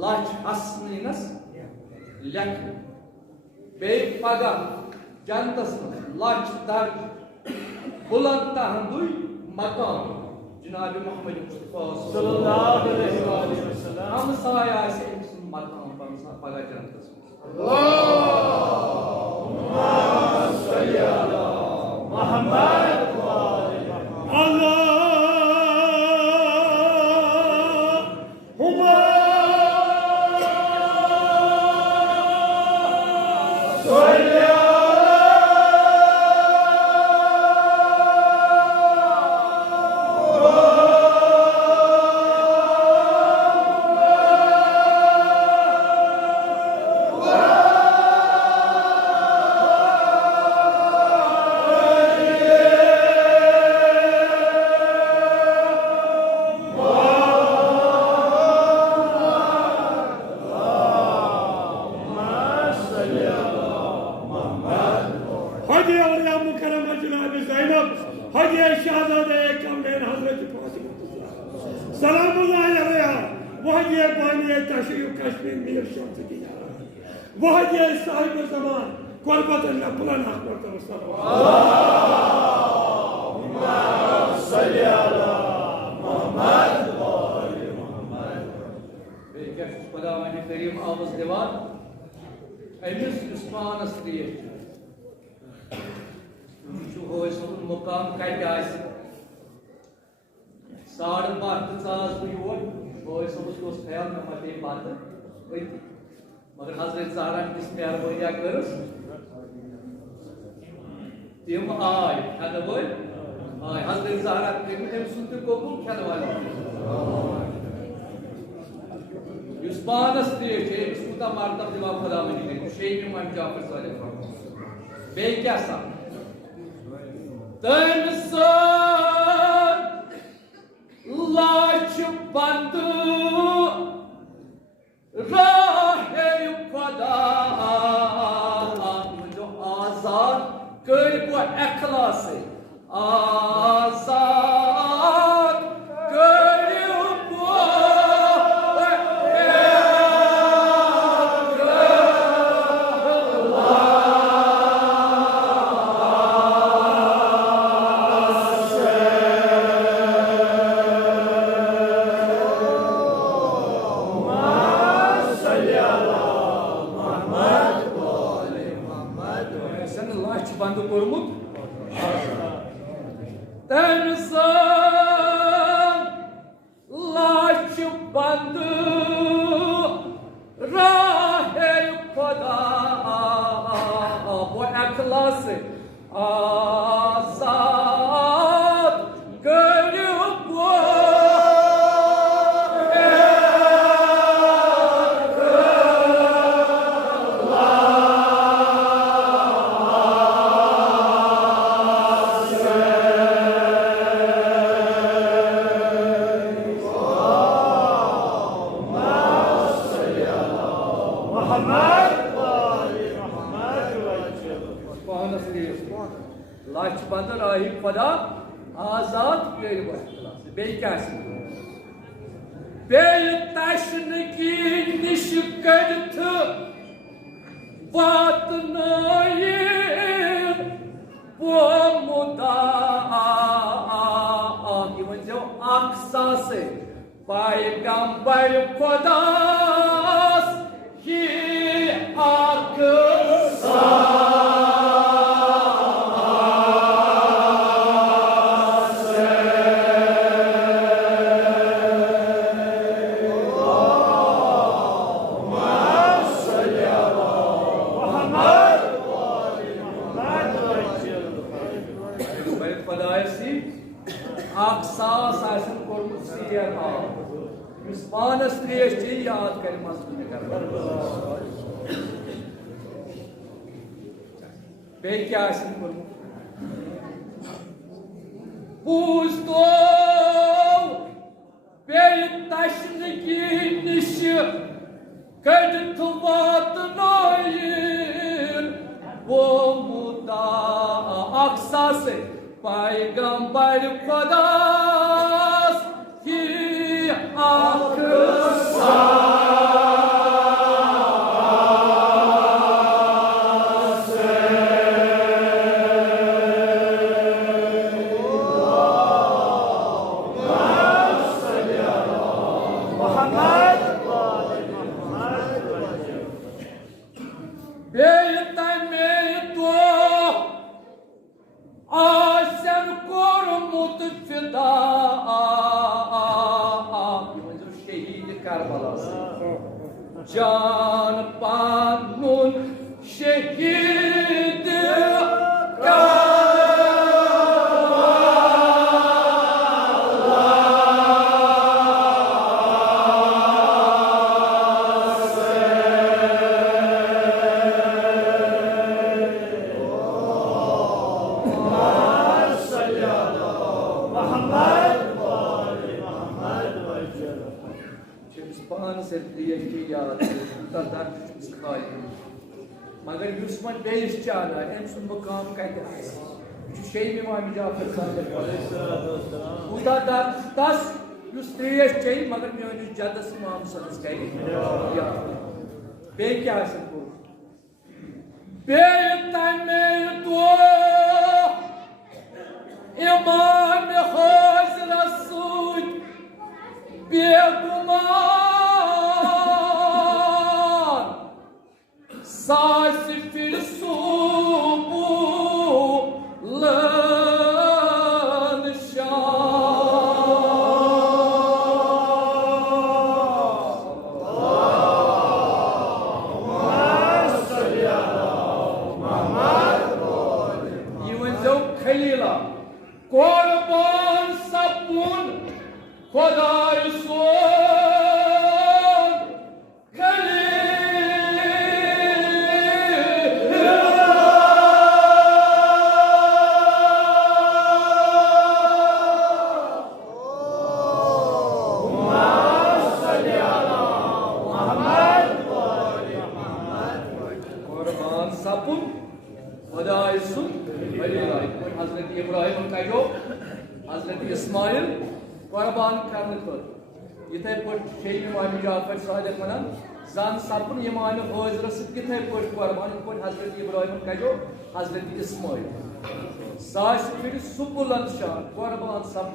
Laç hasminiz lek bey paga cantasınız laç dar bulanta handuy makam Cenab-ı Muhammed Mustafa sallallahu aleyhi ve sellem ham sayası eksin makam paga cantasınız Allahümme salli ala Muhammed Allah Allahümme salli ala मुआवज दिवान अमिस उस्मानस त्रेश मुकाम कत 12:30 बह your बोय सबस ख्याल मे मत बात मगर हजरत ज़हरा किस मेहरबानिया करस तिम आय खान वल आय हजरत ज़हरा तम सुन कबूल खान वाल पानस त्रेश कूता मरतब दिवा खुदा वनी शेख इमाम जाफर सादिक बे क्या सा तन लाच बंद राहे खुदा जो आजाद कर को इखलास से आजाद कर बंद कोर्मुत लाच बंद राहे खुदा वो इखलास आजाद कर लाच बंद राही खुदा आजाद कर बे क्या बे तशन की निश करथ बात वो मुदा जो अक्सा से पैगंबर खुदास ही अक्सा पानस त्रेश याद कर बे क्या पूछ तो बे तशन की निश कट वात वो मुदा अक्सा से पैगंबर खुदा की अक्सा जान पानुन शहीद मगर युस्मन बेस चाना एम सुन मुकाम कहते हैं शेख इमाम जाफर सादिक खुदा दा तस युस त्रेश चे मगर मेनिस जदस इमाम सदस कहे या बे क्या सको बे तमे तो इमाम खोज रसूल बेगुमान Hazreti İbrahim Kayo, Hazreti İsmail Kurban karnıdır. Yitay put Şeyh İmam Cafer Sadiq manan zan sapın imanı hozrası yitay put kurban put Hazreti İbrahim Kayo, Hazreti İsmail. Sağ bir subulan şan kurban sap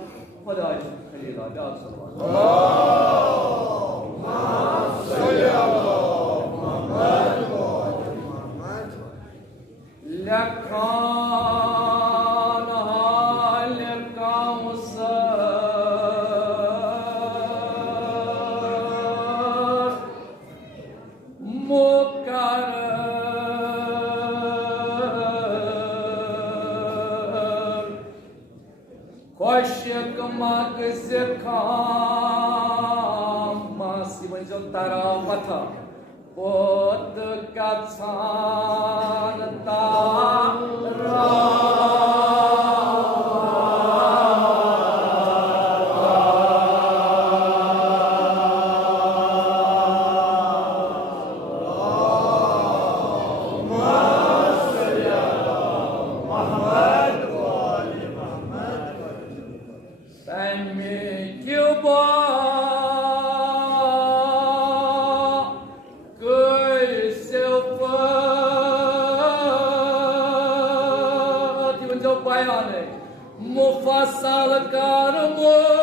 Hudayı Halilullah sallallahu. Allahumma salli ala Muhammed Tarawata Bod Katsan Tara Mufassal karmo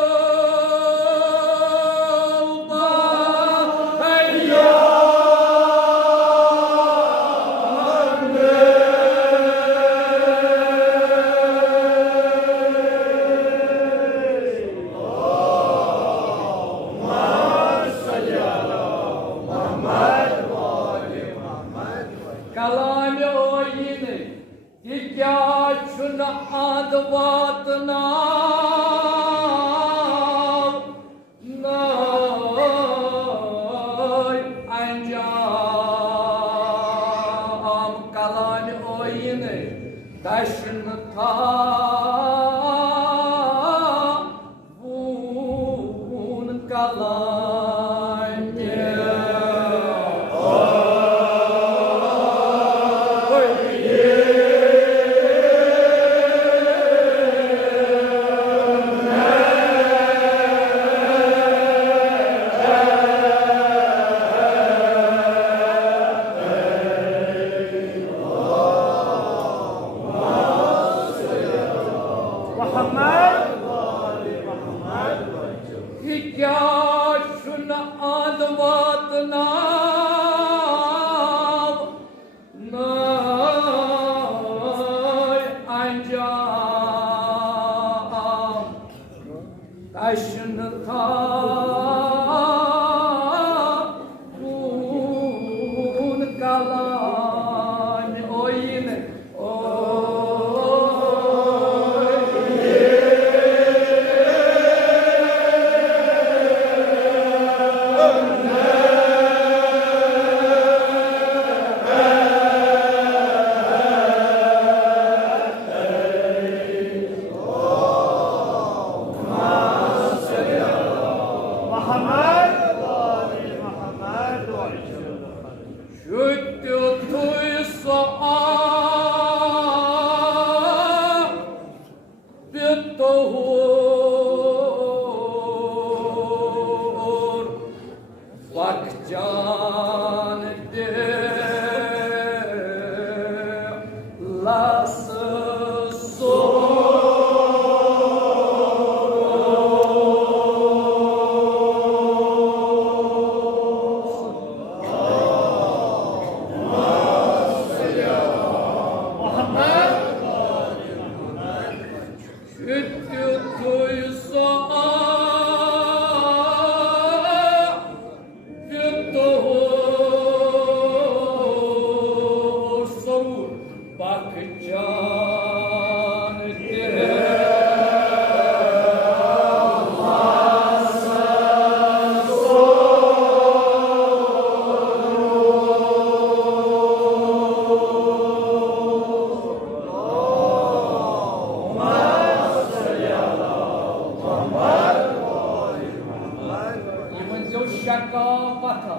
şakavata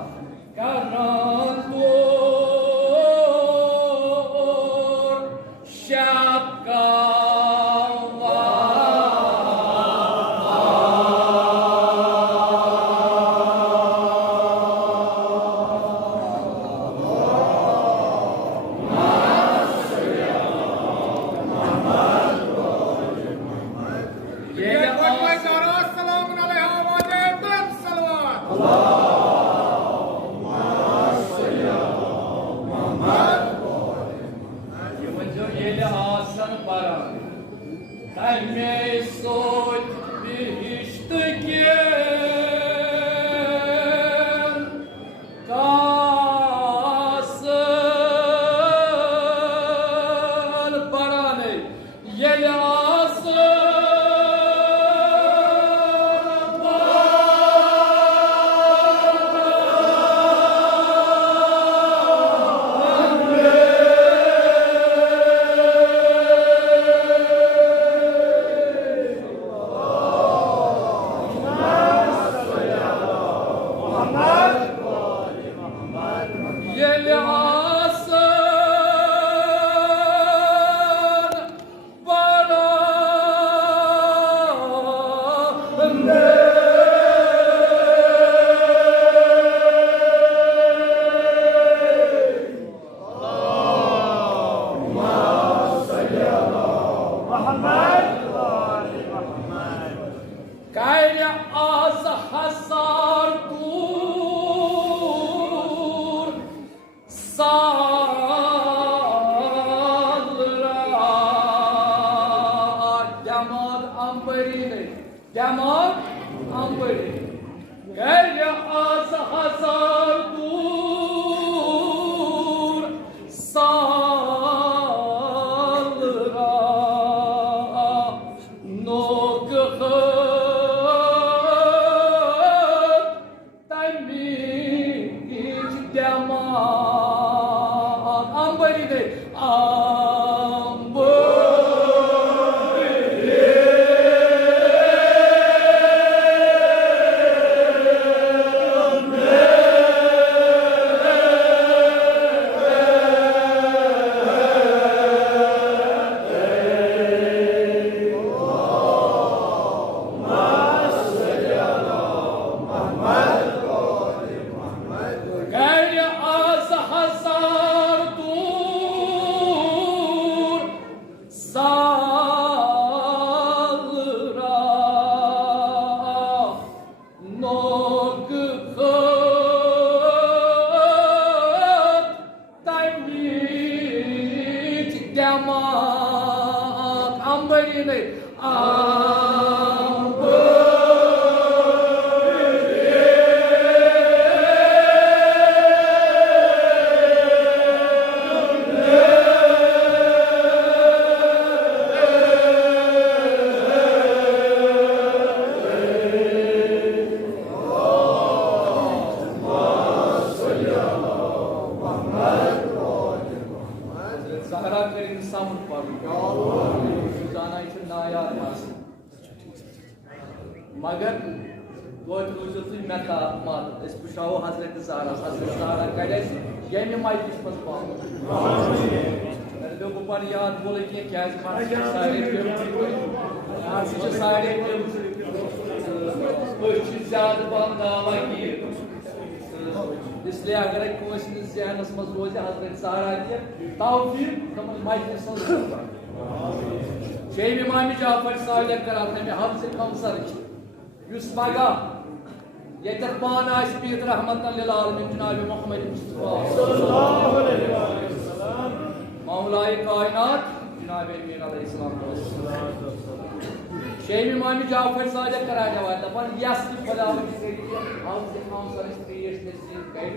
karandur şakavata. मगर हजरत ज़हरा करे ये माइकिस पर याद बोले क्या सारे ज्यादा इसलिए अगर जहनस मज रोज हजरत ज़हरा माइकिस इमाम जाफर सादिक करार हफ्ज़ कौसर पगह ये पान पीत रहमत लिल आलमीन जनाब मोहम्मद मुस्तफा मौलाए कायनात जनाब अमीर अलैहिस्सलाम शेख इमाम जाफर सादिक करार दपन यस खुदावंद हफ्ज़ कौसर त्रेश नसीब कर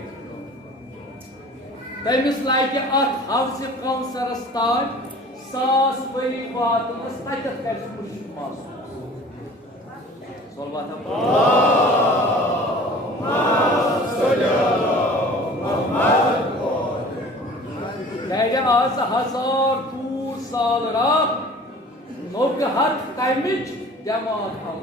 तमिस लाइक अत हफ्ज़ कौसरस तान 100 वरी वातनस ततत कर खुश मासूम आज 1000 दूर साल राह नोगहत तमिच जमात हम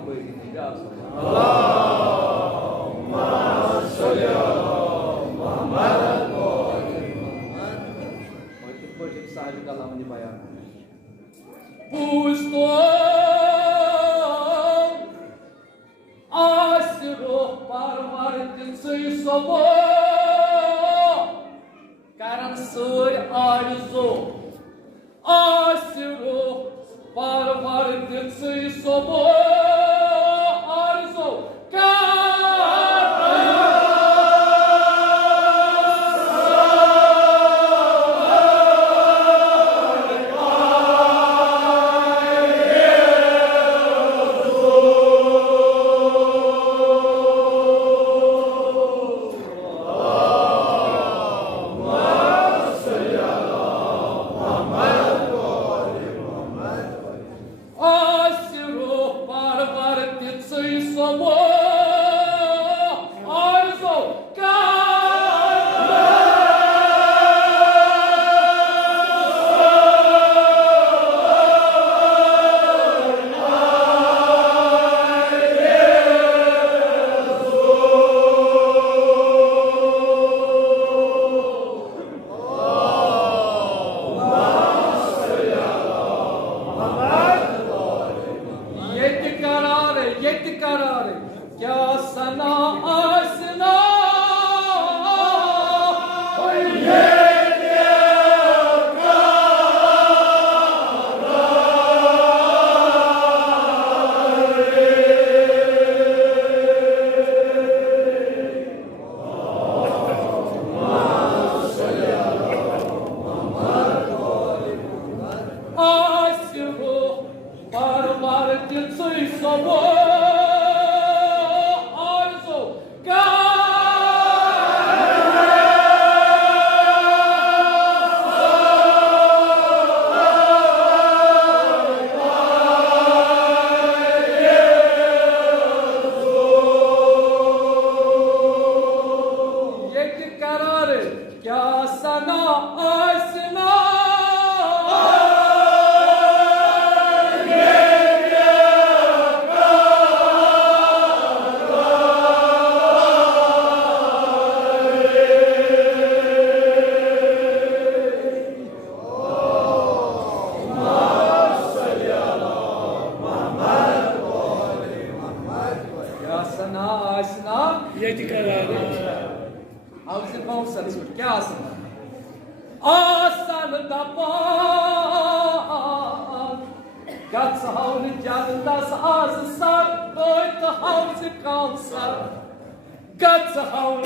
ruh parvardık suyu sobu Karan suy arzu ruh parvardık suyu sobu arzu Yetti kararı, ya sana asla. Asru, var dilsuy sobo. क्या सना आसना Houses Moses, Kasan. Asan da pan. Gats haun jandas as sar, doit house council. Gats haun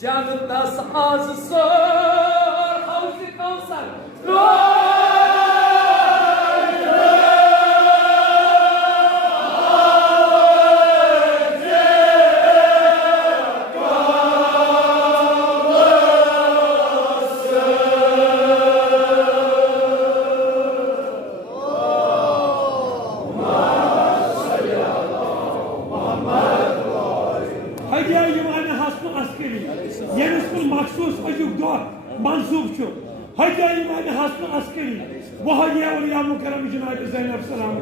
jandas as sar, house council. मंसूब छो हजा ईमान हसन अस्करी वो हजा औलिया मुकरम जनाब ज़ैनब सलाम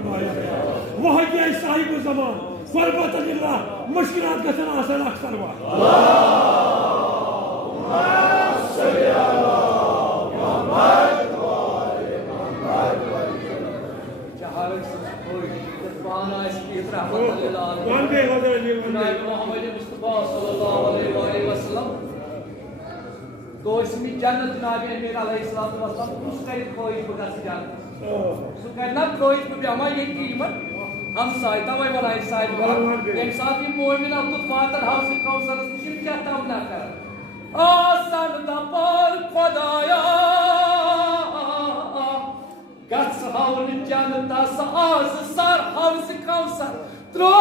वो हजा साहिब ज़मान क़ुर्बत लिल्लाह मुश्किलात गसन आसन अक्सर वा तो इसमें जन्नत जनाब अमीर अलैहिस्सलाम कुछ करे कोई बगा से जान सो करना कोई भी हमारे ये कीमत हम साइता वही बनाए साइड वाला एक साथ ही मोमिन अब्दुल फातर हाउस काउंसिल शिर क्या काम ना कर आसन दा पर खुदाया गस हाउल जन्नत साज सर हाउस काउंसिल त्रो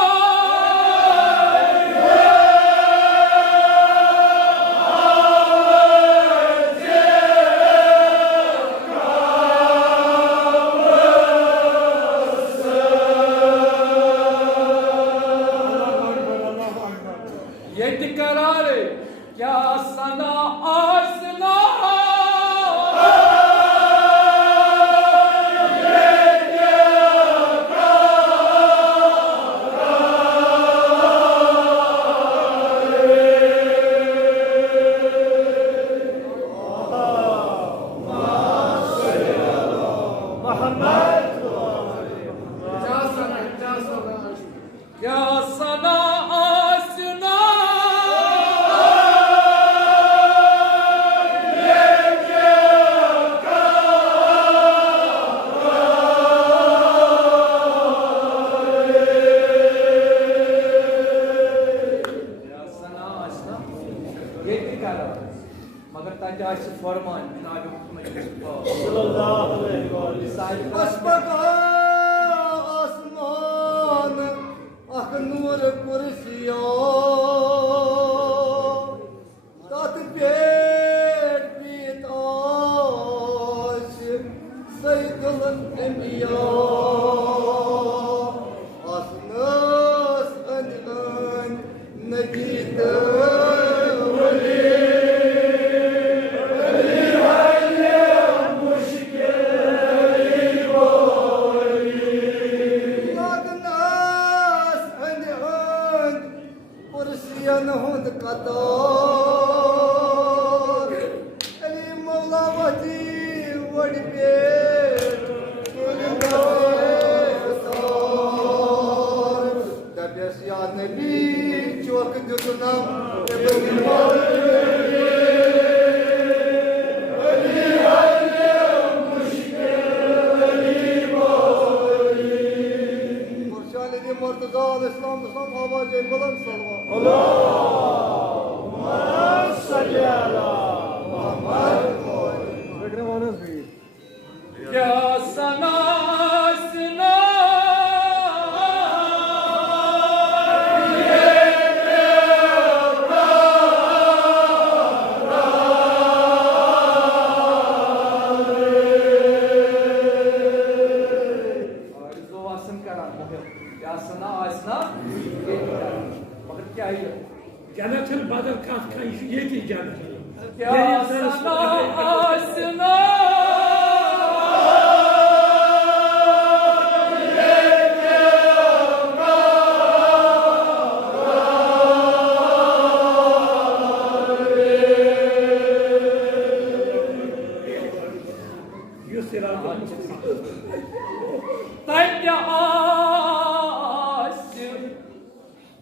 क्या सना आसना क्या सना आसना कर मगर तक फरमान जनाब आसमान अख नूर कुर्सियों तत पेट पीताश सैदुल अंबिया आसनस अन नगीत हूद कतार अली मौलावती वड़ दबियस या नबी चौक दुना मुर्तजा इस्लाम इस्लाम आवाज बुलंद सलवा क्या सना सना मगर क्या ही जन्नत बदल कत ये जन्नत क्या सना आसना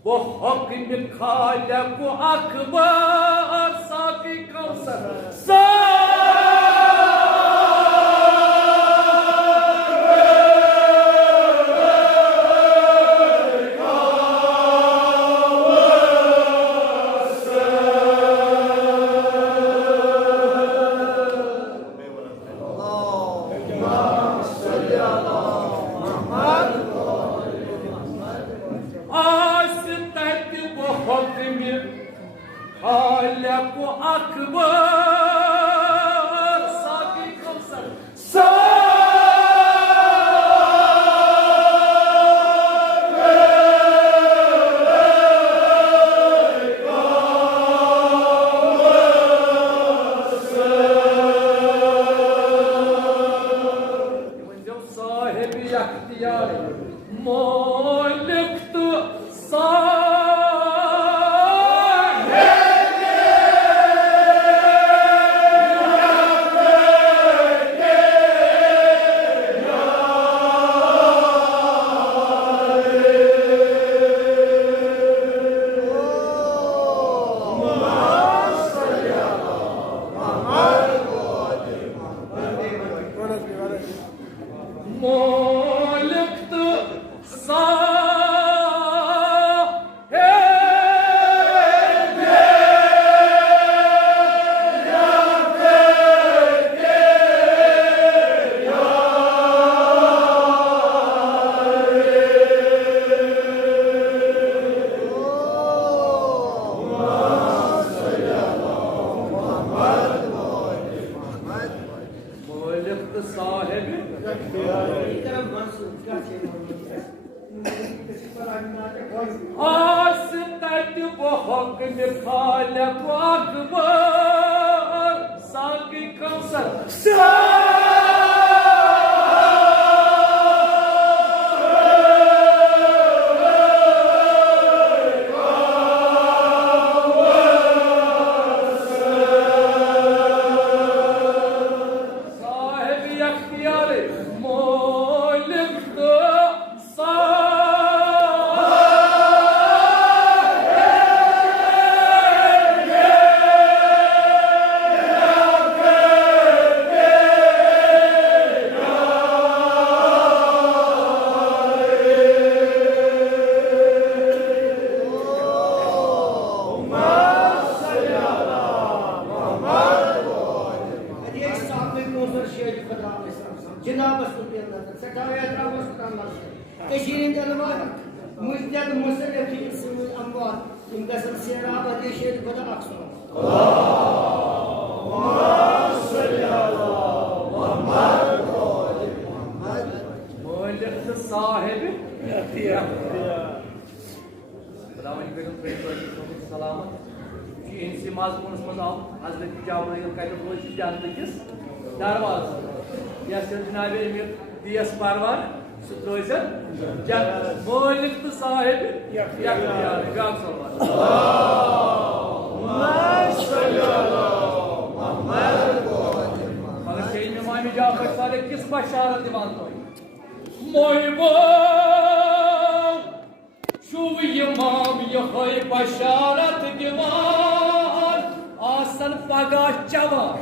वो हक़ खालिक अकबर साकी कौसर खालिक अकबर साकी कौसर साहिब अख्तियार मालिक तो आस तट बहक खालिक अकबर साकी कौसर साहिब अख्तियार मालिक तो كشيرين الأموات مجدد مسلم في اسم الأموات إن قسم سيراب الرشيد بدأ أقصر مولد الصاحب खुदावंद करियो प्रेम सलामत इनसी मजमूनस मज आव हजरत जबरील कत रोज जन्नत किस दरवाज यस जनाब अमीर दियस परवर सह रोज जन्नत मालिक तो साहिब यख्तियार गाम सलमान मगर शेन इमाम जाफर सादिक किस बशारत दिवान तो मोहिबो Şuv imam yahay başarat divan Asıl pagah cavan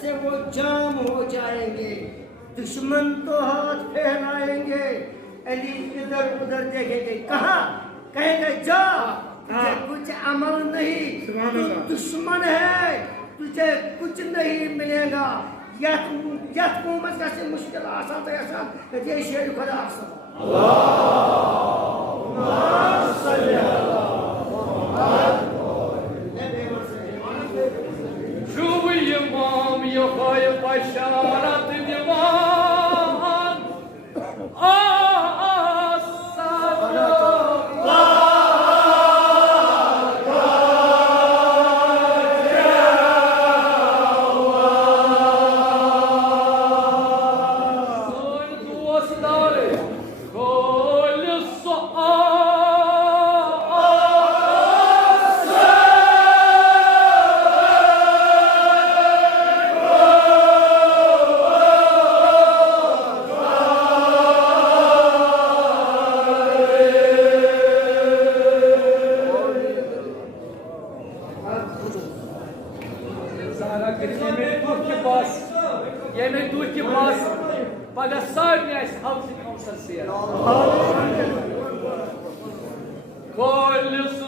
से वो जाम हो जाएंगे दुश्मन तो हाथ फैलाएंगे अली इधर उधर देखेंगे कहा कहेंगे जा तुझे कुछ अमल नहीं तू दुश्मन है तुझे कुछ नहीं मिलेगा यत कुमत का से मुश्किल आसान तो आसान ये शेर खुदा आसान İmam yahay başarat divan Yemek dur ki bas, pada sarnia housing council siya. Kolis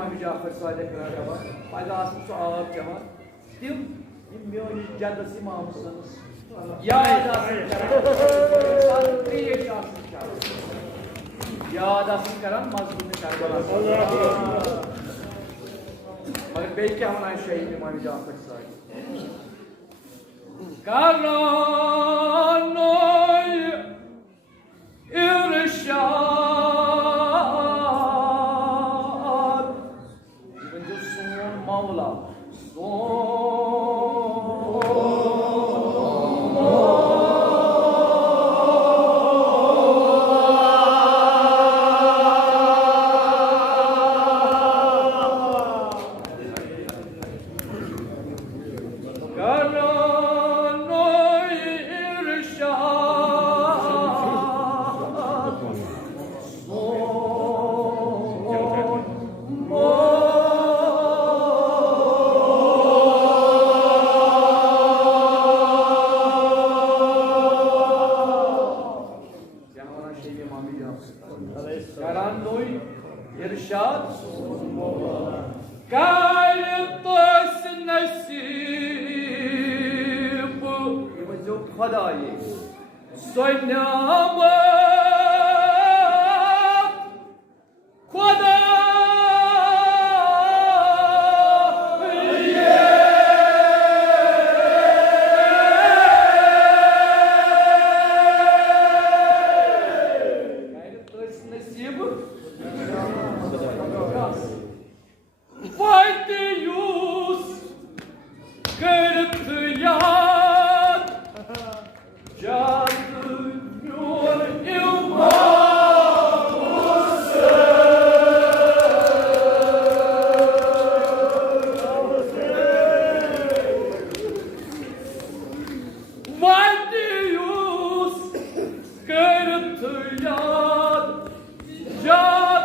İmam Cafer Sadiq var. Haydi asıl şu ağır cemaat. Dim milyon caddesi imamısınız. Ya da Santriye şahsın ya da karan mazlumunu Kerbala. Hayır belki hemen şey İmam Cafer Sadiq. Karanoy irşad son Mavla Karanoy irşad gayet nasip yuvazuk Hudayı soynamak Hudayı Faydiyus kırtıyan cadıyor ilmamızı Faydiyus kırtıyan cadıyor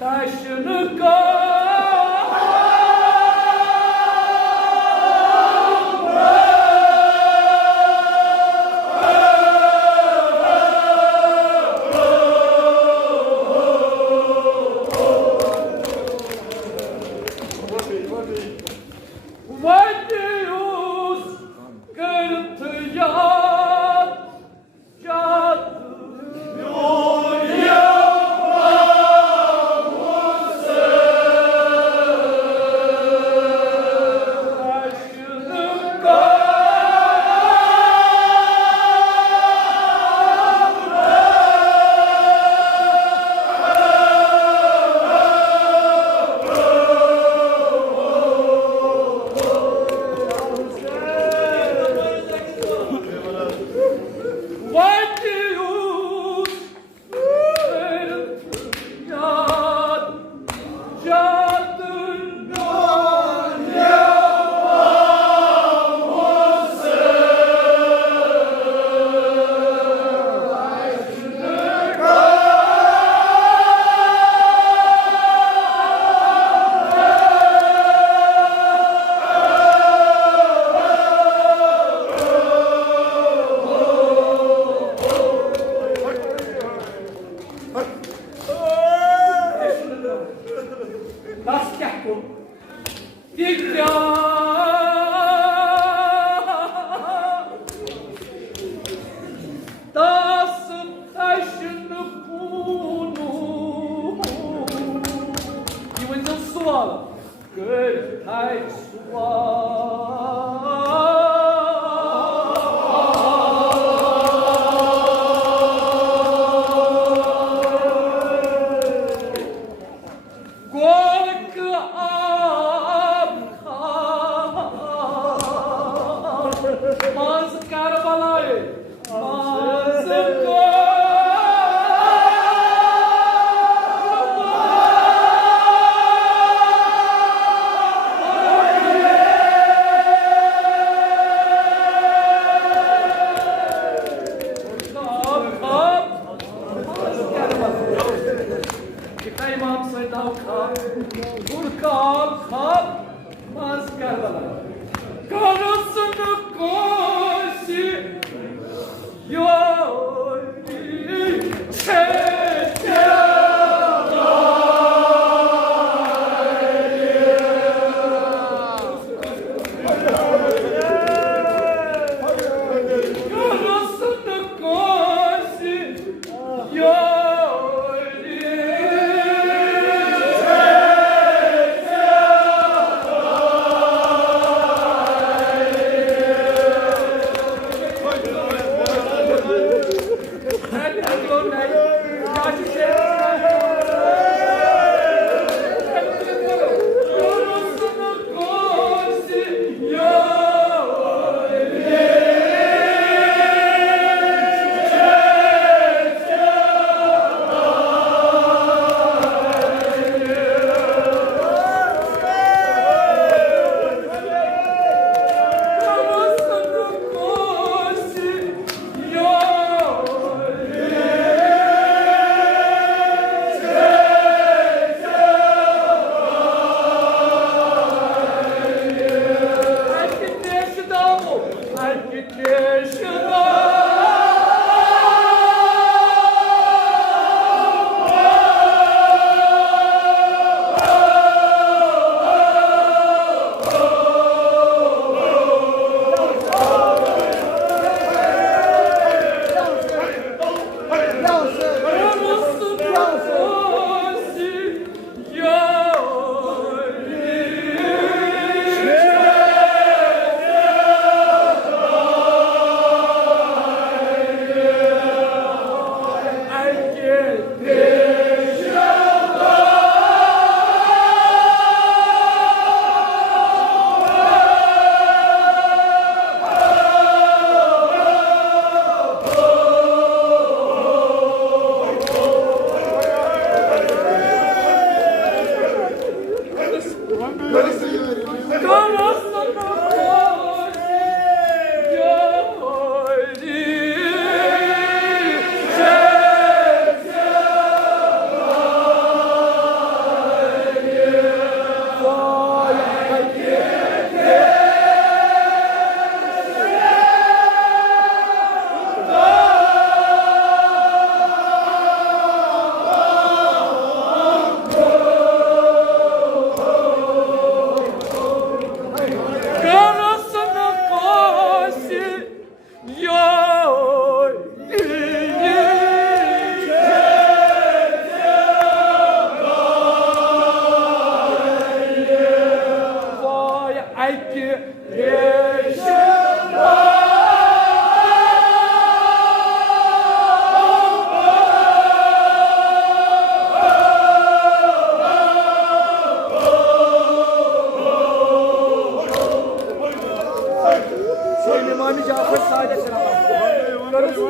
taşını Vadyus kırtıyan cadıyor yapamızı Vadyus kırtıyan cadıyor yapamızı Das Kerkum. Das taşını kunu. Yuvacıl sual. Gırtay Gorkı Mazı Karbalay Mazı İmam Saydav Khan, Burkan Khan, Maz Karbala. Yeah.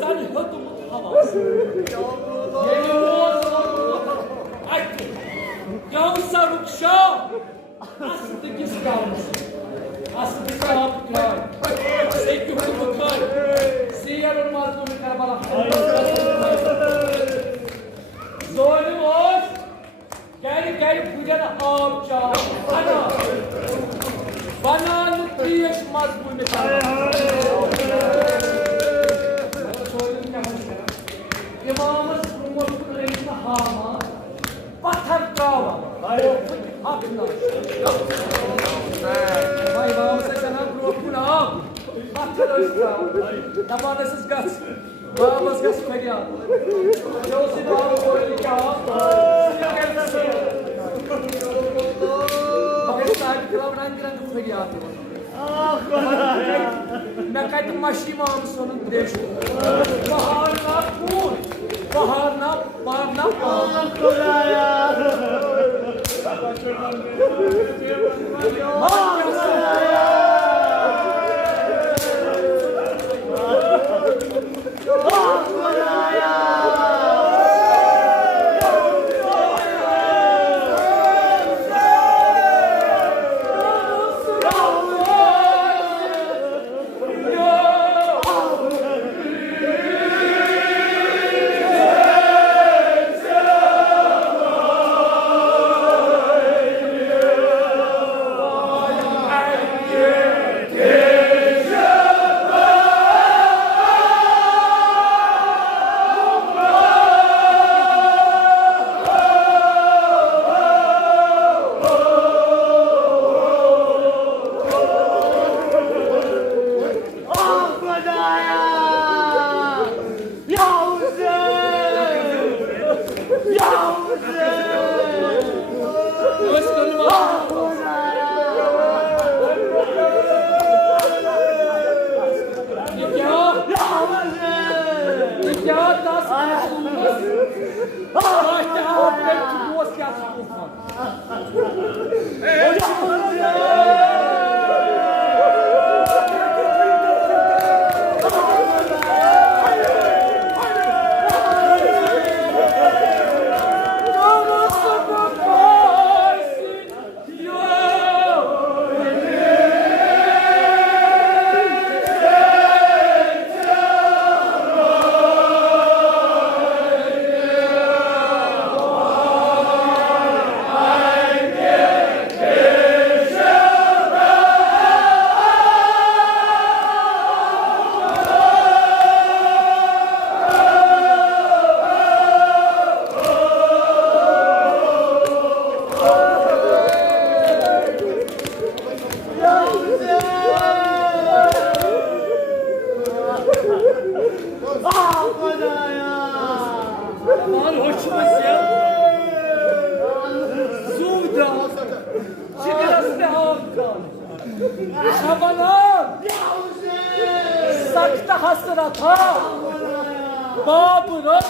Sen hıdımı tutamazsın. Yeni olsun. Haydi. Yavuzsa rükşa. Aslında gizli kalmışsın. Aslında cevap kırar. Sevgi hıdımı kır. Siyer olmaz bunu Karbala. Zolim ol. Gel kucağına ağabeyim. Ana. Bana yaşmaz bu metal. İmamız Rumurkun reisine hama. Batar kava. Hakkında. Vay imamıza sana Rumurkun ağam. Batar özga. Tabanasız gaz. Bağımız gaz feryat. Yolsun ağam koydu ağam. Siya gelsin. Bakın sahibi kılavun hangi rengı feryat. मैं कहती मशी माम सोनन देश बहारना फूल बहारना मारना Şabanam! Sakta hasrata! Babırot!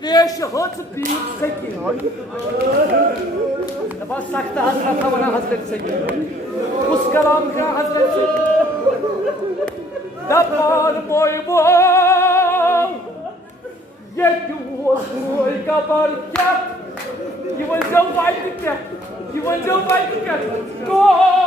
Treşi hıt büyük sekin! Bas sakta hasrata bana Hazreti Sekin! Us kalamına Hazreti Sekin! Dapar boy boy! Yekûs boy kapar kyak! Yıvılcam vaydık ya! Yıvılcam vaydık ya! Gol!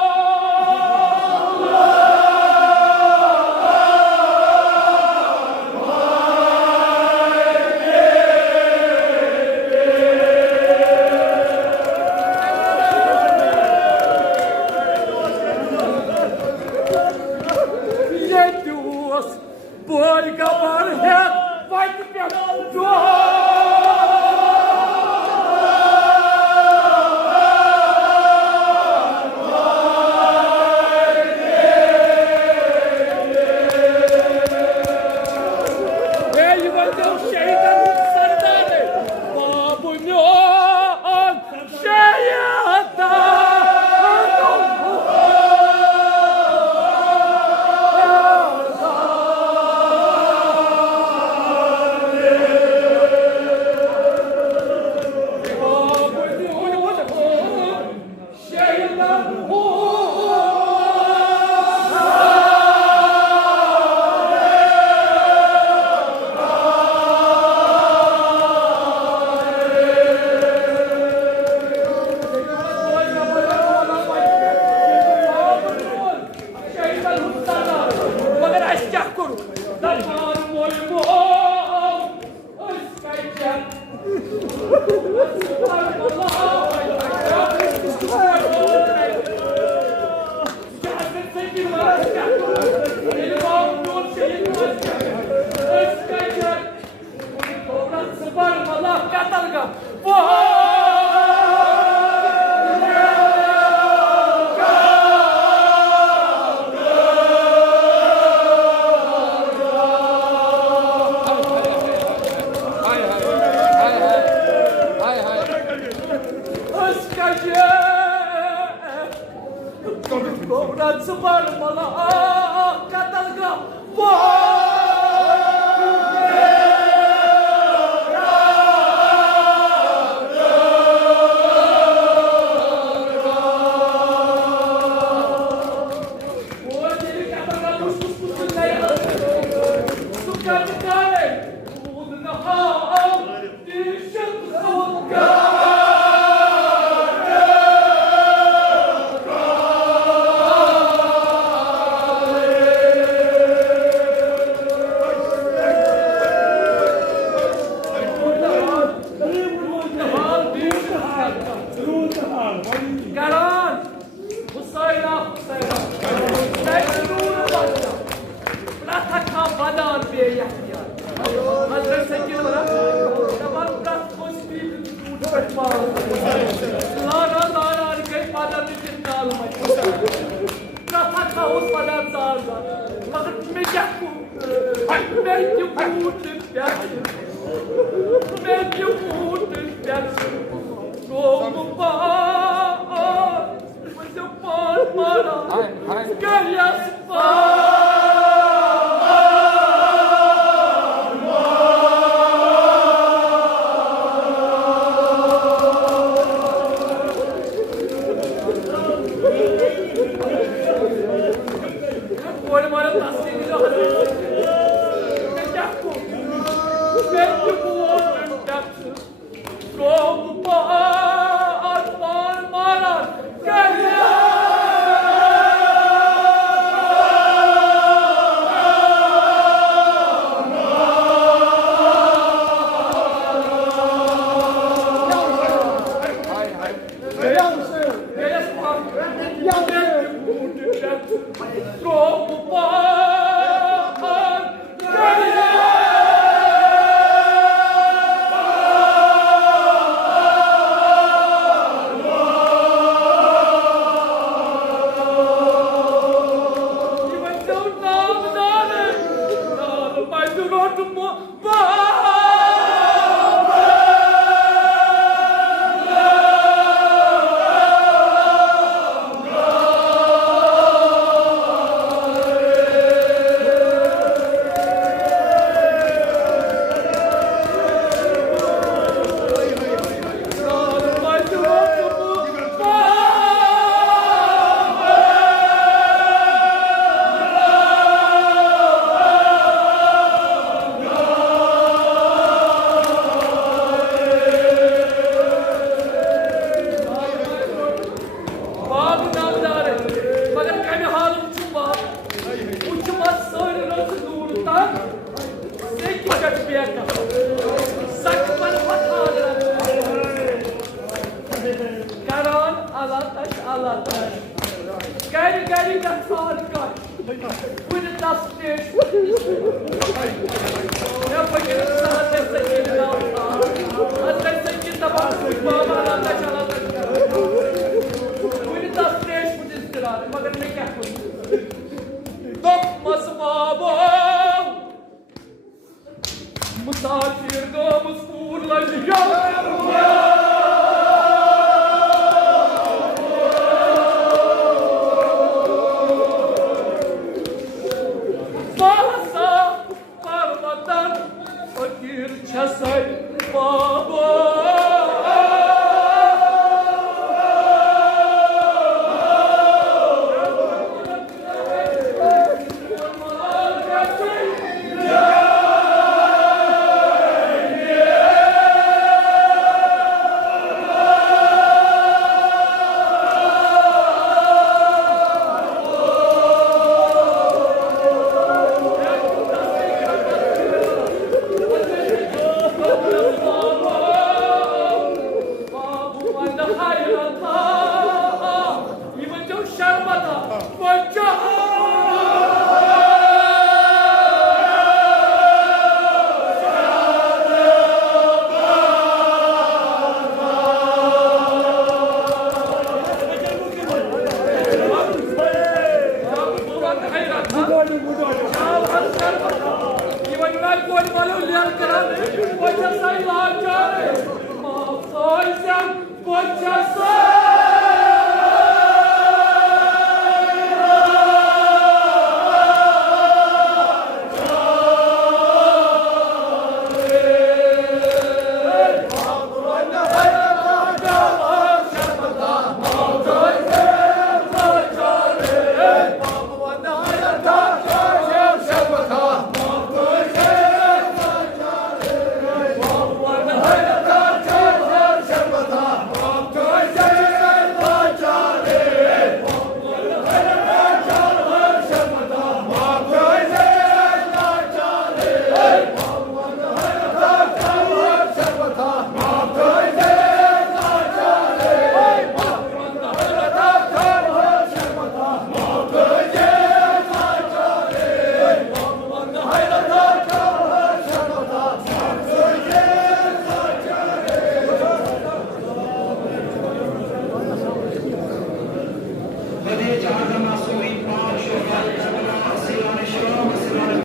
Osman bana kadalga. Pode Bade Chadama